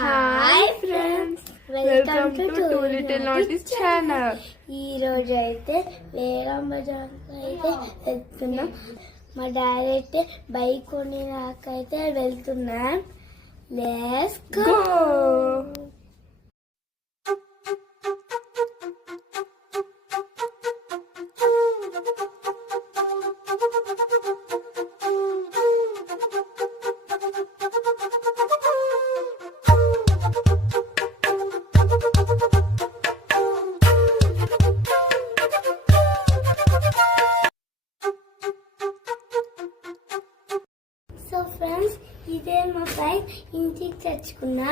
Hi friends, welcome to two little notice channel. ఈ రోజు అయితే వేగం బజార్ అయితే వెళ్తున్నాం. మా డాడీ అయితే బైక్ కొనేదాకైతే వెళ్తున్నాం. Let's go. సో ఫ్రెండ్స్, ఇదే మా బైక్ ఇంటికి తెచ్చుకున్నా.